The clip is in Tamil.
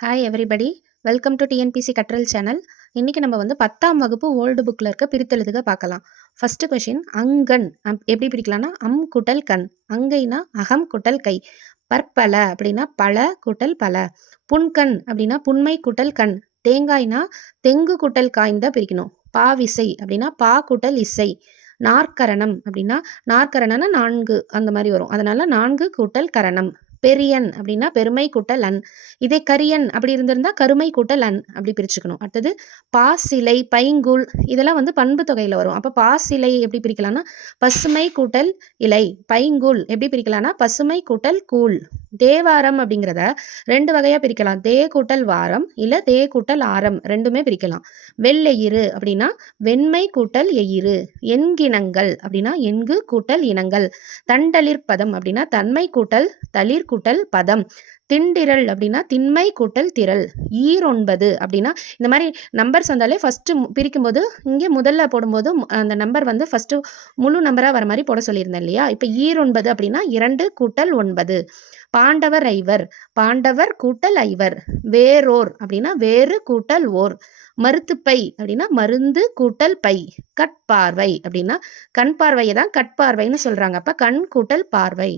Hi everybody, welcome to TNPSC கற்றல் சேனல். இன்னைக்கு நம்ம வந்து 10ஆம் வகுப்பு ஓல்டு புக்கில் இருக்க பிரித்தெழுதுக பார்க்கலாம். ஃபர்ஸ்ட் கொஷின், அங்கன் எப்படி பிரிக்கலாம்னா அம் குட்டல் கண், அங்கைனா அகம் குட்டல் கை, பற்பல அப்படின்னா பல குட்டல் பல, புன்கண் அப்படின்னா புன்மை குட்டல் கண், தேங்காய்னா தெங்கு குட்டல் காய்ந்தா பிரிக்கணும், பாவிசை அப்படின்னா பா குட்டல் இசை, நாற்கரணம் அப்படின்னா நாற்கரணம்னா 4 அந்த மாதிரி வரும், அதனால 4 கூட்டல் கரணம், பெரியன் அப்படின்னா பெருமை கூட்டல் அன், இதே கரியன் அப்படி இருந்திருந்தா கருமை கூட்டல் அன் அப்படி பிரிச்சுக்கணும். அடுத்தது பாசிலை, பைங்கூழ் இதெல்லாம் வந்து பண்பு தொகையில் வரும். அப்போ பாசிலை எப்படி பிரிக்கலாம்னா பசுமை கூட்டல் இலை, பைங்கூழ் எப்படி பிரிக்கலாம்னா பசுமை கூட்டல் கூழ். தேவாரம் அப்படிங்கிறத 2 வகையாக பிரிக்கலாம், தே கூட்டல் வாரம் இல்லை தே கூட்டல் ஆரம் ரெண்டுமே பிரிக்கலாம். வெள்ளெயிறு அப்படின்னா வெண்மை கூட்டல் எயிறு, எண்கிணங்கள் அப்படின்னா எண்கு கூட்டல் இனங்கள், தண்டலிற்பதம் அப்படின்னா தன்மை கூட்டல் தளிர் கூட்டல் பதம், திண்டிரல் அப்படின்னா திண்மை கூட்டல் திரள், 9 அப்படின்னா இந்த மாதிரி நம்பர்ஸ் வந்தாலே ஃபர்ஸ்ட் பிரிக்கும்போது இங்கே முதல்ல போடும்போது அந்த நம்பர் வந்து ஃபர்ஸ்ட் முழு நம்பராக வர மாதிரி போட சொல்லியிருந்தேன் இல்லையா. இப்போ 9 அப்படின்னா 2 கூட்டல் 9, பாண்டவர் ஐவர், பாண்டவர் கூட்டல் ஐவர், வேரோர் அப்படின்னா வேறு கூட்டல் ஓர், மருத்துப்பை அப்படின்னா மருந்து கூட்டல் பை, கட்பார்வை அப்படின்னா கண் பார்வையை தான் கட்பார்வைன்னு சொல்றாங்க. அப்ப கண் கூட்டல் பார்வை.